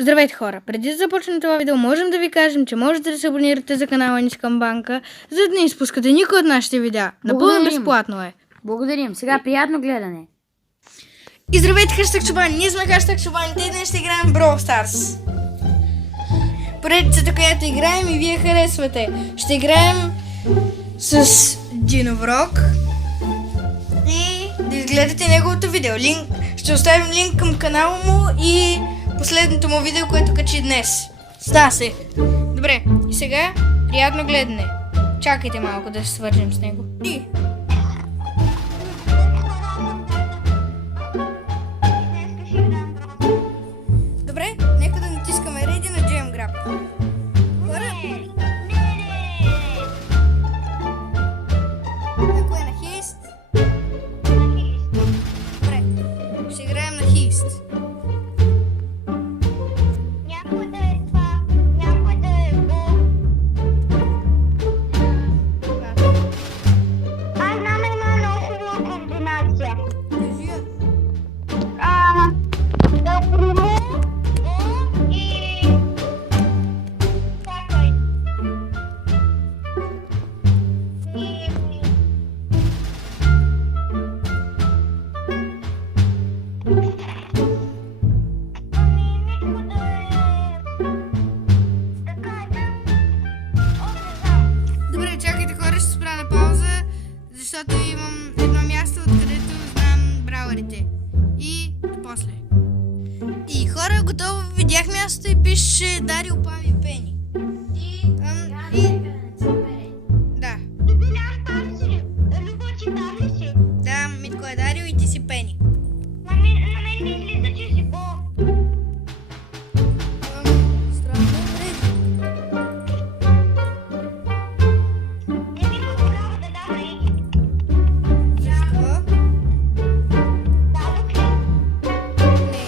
Здравейте хора! Преди да започнем това видео, можем да ви кажем, че можете да се абонирате за канала ни Скамбанка, за да не изпускате никой от нашите видеа. Напълно безплатно е. Благодарим. Сега приятно гледане. И здравейте, Хаштаг Чубани! Ние сме Хаштаг Чубаните и днес ще играем Brawl Stars. Поредицата, която играем и вие харесвате. Ще играем с Диноброк и да изгледате неговото видео. Ще оставим линк към канала му и последното му видео, което качи днес. Става се. Добре, и сега приятно гледане. Чакайте малко да се свържем с него. И... Добре, нека да натискаме Ready на GM Grab. Хора? Ако е на Хейст? Добре, ще играем на Хейст. Някой да е това, някой да е Бо. Аз знам една много хубава комбинация. Кажи я. Да приме Бо и... Чакай. И... Ничко да е... Така, да. Не знам. Добре, чакайте хора, ще спра на пауза, защото имам едно място, откъдето знам браурите. И после. И хора, готово видях мястото и пише Дарио, Пави, Пени. Да. Да, Митко е Дарио и ти си Пени. На мен ми излиза, че си Бо. Странно. Не ми го право да дам на Иги. Защо? Дадох ли? Не.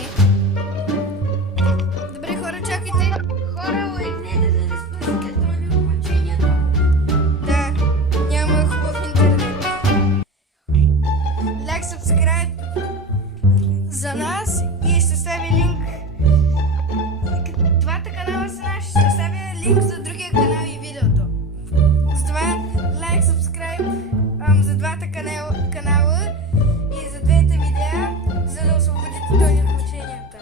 Добре, хора, чакайте. Хора, лайкнете, за да спасите Тони от мъчението. Да, няма хубав интернет. Лайк, сабскрайб за нас и ще оставя линк. Двата канала са наши, ще оставя линк за другия канал и видеото. Затова лайк, сабскрайб за двата канала и за двете видеа, за да освободите Тони от мъченията.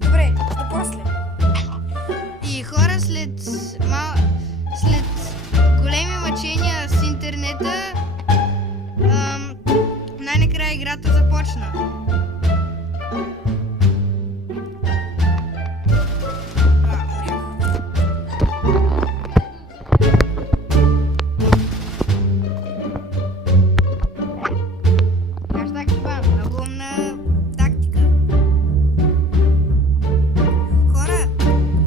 Добре, до после. И хора, след големи мъчения с интернета, най-накрая играта започна. Хаштаг Чубан, много умна тактика. Хора,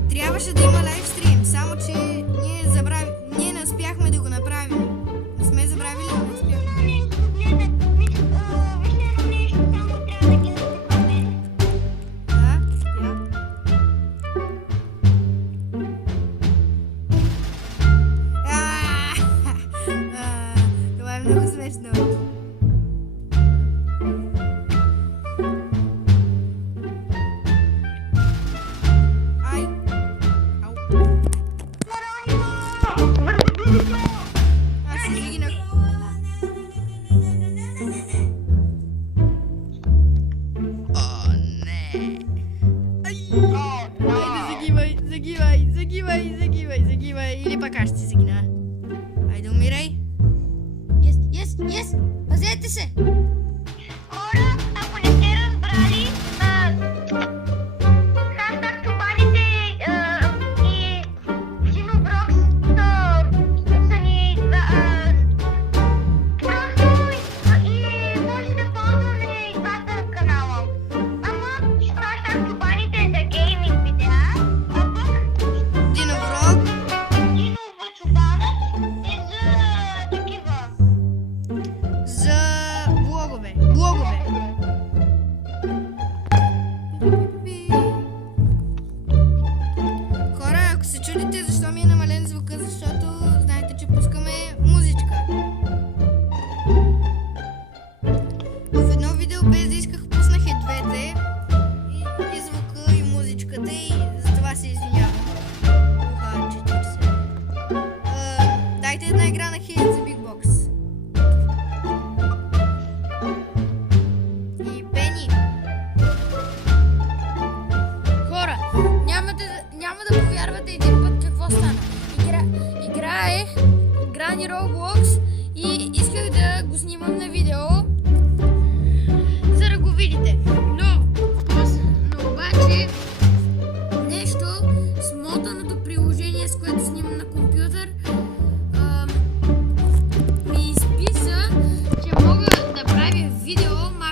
трябваше да има лайвстрим, само че ние не успяхме да го направим. Не сме забравили, но не успяхме. Вижте едно нещо, само трябва да гледате в мен.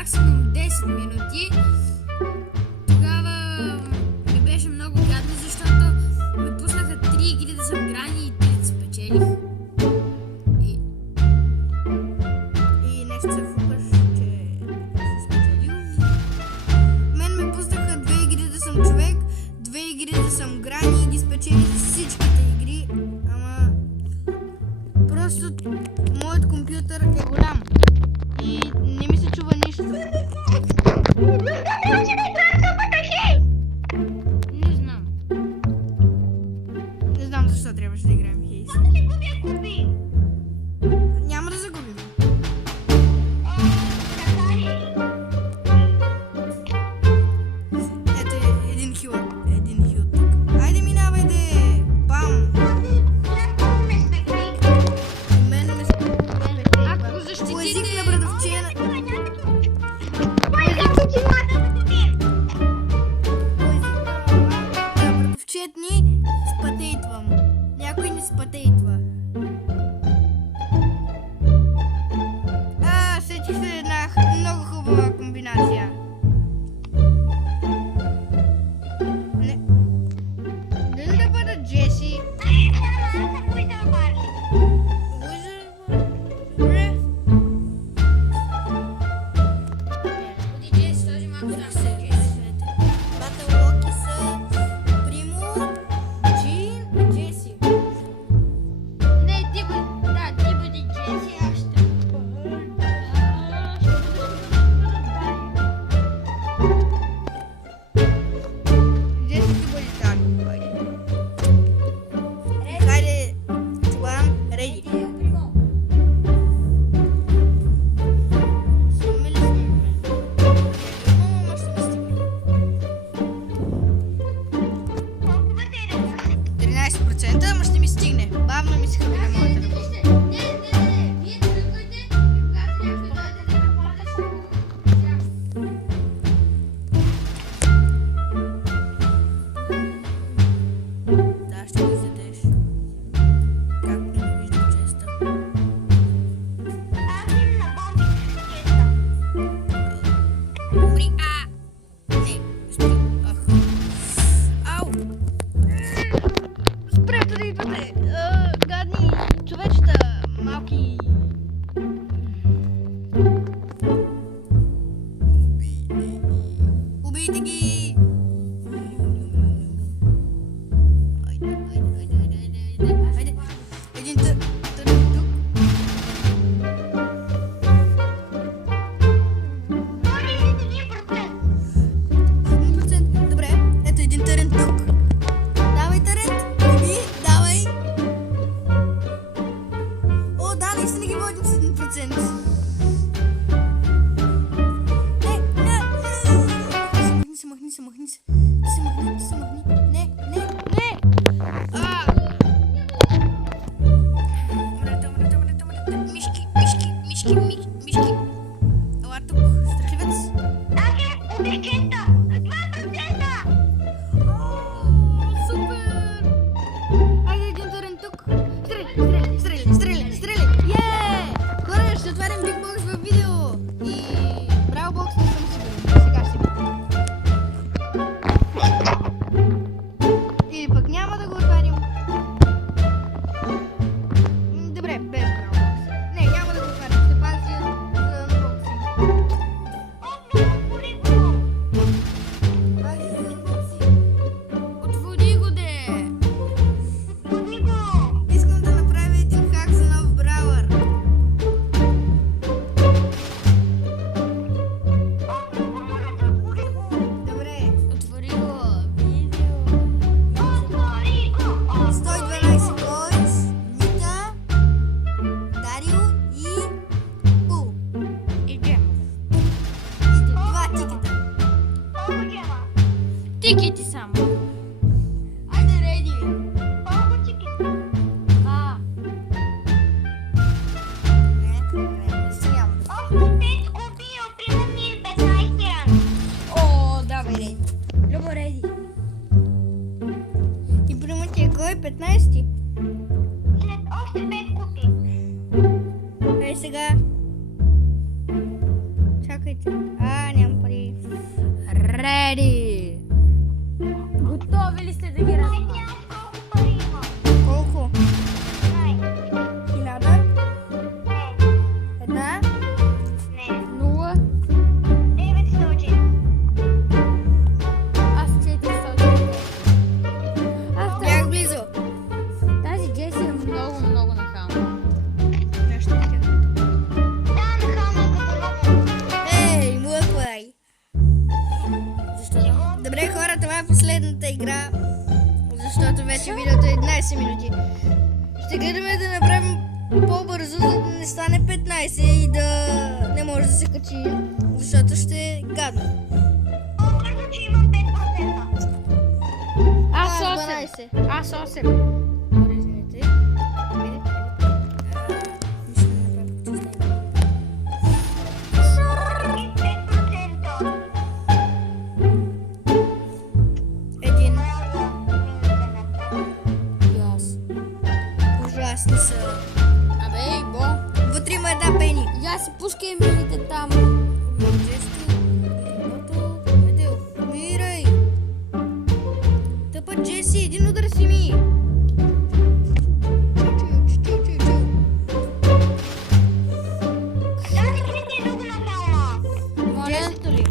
максимум 10 минути. Тогава ми беше много гадно, защото ми пуснаха 3 игри да съм грани и 3 да спечелих. И нещо се фукаш, че си спечелил. Мен ме пуснаха 2 игри да съм човек, 2 игри да съм грани и ги спечелих всичките игри. Ама просто моят компютър е голям и не ми се чува нищо. Не знам. Не знам защо трябваше да играем Хейс. Няма да загубим. Ето един хил тук. Айде минавай де! Бам! Мен ме Ако език защитите... на брадовчена. Брадовчет ни спатейтвам. Някой ни спатейтва. Сетих се една много хубава комбинация. Не. Дали да бъда Джеси? Добре. Батъл Локи са Примо, Джин и Джеси. Не, ти бъди Джеси, аз ще... Джеси ще бъде там. Хайде, чувам, реди. Сумели сме. Ама ще ми стигне. 13%, ама ще ми стигне. Бавно ми се хвърля моята любов. Да, ще го задеш. Как не го виждам често. Умри, Не, стой, Ау! Спрете да идвате! Гадни човечета, малки... Убийте ги! Хайде! Един тук. 7%. Добре, ето един търен тук. Давай търен. Иди, давай. О, да, наистина ги водим с 1%. Махни се. Не. Мишки. Ела тук, страхливец. Супер! Айде един турен тук. Стреляй! Хора, ще отварям Big Box във видео. И Браво Бокс не съм сигурен. Сега ще видим. Или пък няма да го отварим. Добре, без Браво Бокс. Не, няма да го отварим. Ще пазя за анбоксинг. Отвори го, де! Искам да направя един хак за нов браузър. Добре, отвори го. Видео. 112 койс, Нита, Дарио и Пул. И Гемо. И 2 тикета. Тикети само. Айде, реди. Не се няма. О, давай, реди. Любо, реди. И прямо ти е кой? 15-ти? Ей, сега. Чакайте. Нямам пари. Реди! Готови ли сте да ги размажете? Колко пари има? Колко? Ай, 1000? не, Една? не. 0, 900. аз 400. Бях близо. Тази Джеси е много нахална. Нещо така. Да, нахална като ломо. Ей, млъквай. Защо? Добре, хора, това е последната игра, защото вече видеото е 11 минути. Ще гледаме да направим по-бързо, за да не стане 15 и да не може да се качи, защото ще е гадно. По-бързо, че има 5%. Аз 12. 8. Аз 8. Добре, извинете. Нищо не направих честно. И 5%. Един. И аз. Ужасни са. Абе, Бо. Вътре има една пени. Я си пускай мините там. Често, едното, Медел, умирай. Тъпа Джеси, един удар си ми. Тази книга е много нахална. Моля. Джесито ли?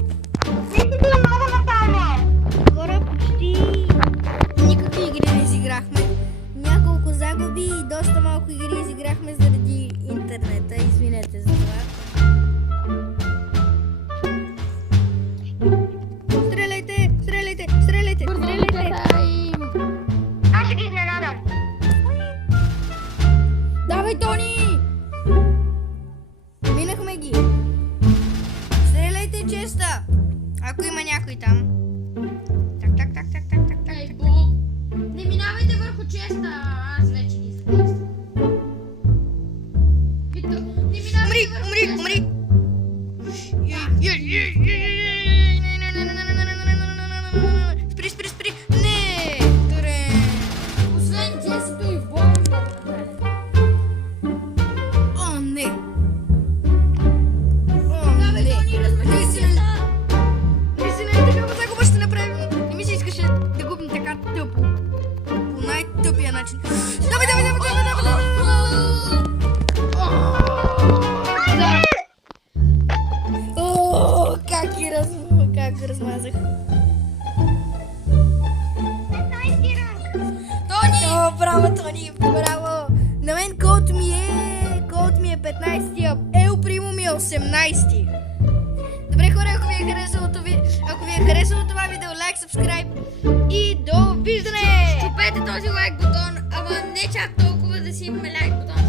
Книгата е много нахална. Хора, почти никакви игри не изиграхме. Няколко загуби и доста малко игри изиграхме заради интернета. Извинете за това. Стреляйте, стреляйте, стреляйте, Бързо стреляйте. катай. Аз ще ги изненадам. Давай, Тони! Минахме ги. Стреляйте честа. Ако има някой там. Так, так, так, так, так, так, так. Ей, Бо. Не минавайте върху честа. Аз вече ги задействам. Вито, не минавайте Умри, върху умри, честа. умри. Спри, спри, спри. Не. Добре. Освен Джесито и в Бо. много нахален. О, не. О, Давай, не. Тони, размахни Наистина, честа. наистина е такава загуба ще направим. Не ми се искаше да губим така тъпо. По най-тъпия начин. Давай, давай, давай, давай, давай, давай. О, как ги размазах. 15 ранг. Тони! О, браво, Тони, браво. На мен код ми е 15, Ел Примо ми е 18. Добре, хора, ако ви е харесало това видео, лайк, сабскрайб и довиждане! Чупете този лайк бутон, ама не чак толкова да си имаме лайк бутон.